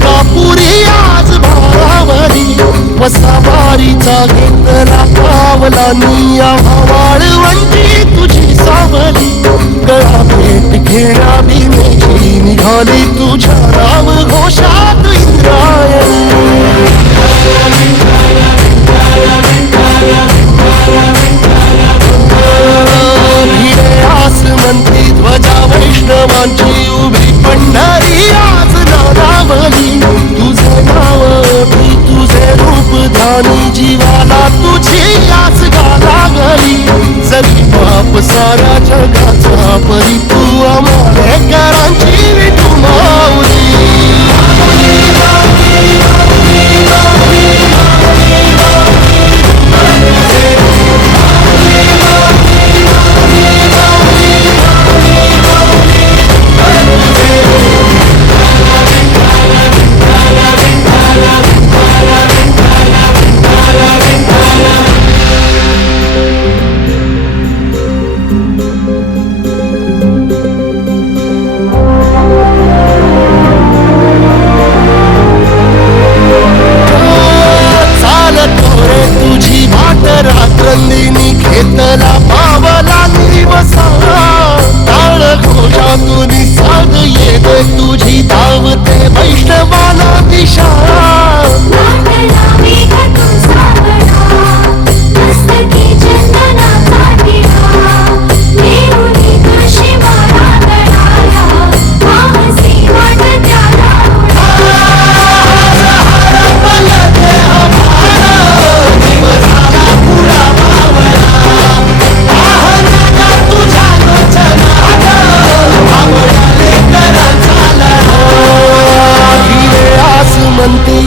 मलकापुरी आज भारावली वसावारीचा घेतला पावला निया वाळवंटी तुझी सावली गळा भेट घेण्या भीमेची निघाली तुझ्या राम घोषात इंद्रायणी भिडे आसमंती ध्वजा वैष्णवांची उभी पंढरी आज नारावली तुझे नाव ओठी तुझे रूप ध्यानी जीवाला तुझी आस गा लागली जरी बाप साऱ्या जगाचा परी तू आंबेडकरांची विठू माऊली रात्रंदिनी घेतला पावला दिवसा टाळ घोषातून साध येते तुझी धावते वैष्णवाला दिशा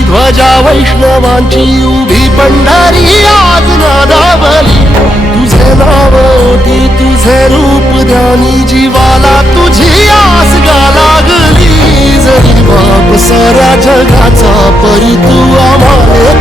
ध्वजा वैष्णवांची उभी पंढरी आज नादावली तुझे नाव ओठी तुझे रूप ध्यानी जीवाला तुझी आस गा लागली जरी बाप साऱ्या जगाचा परी तू आम्हाला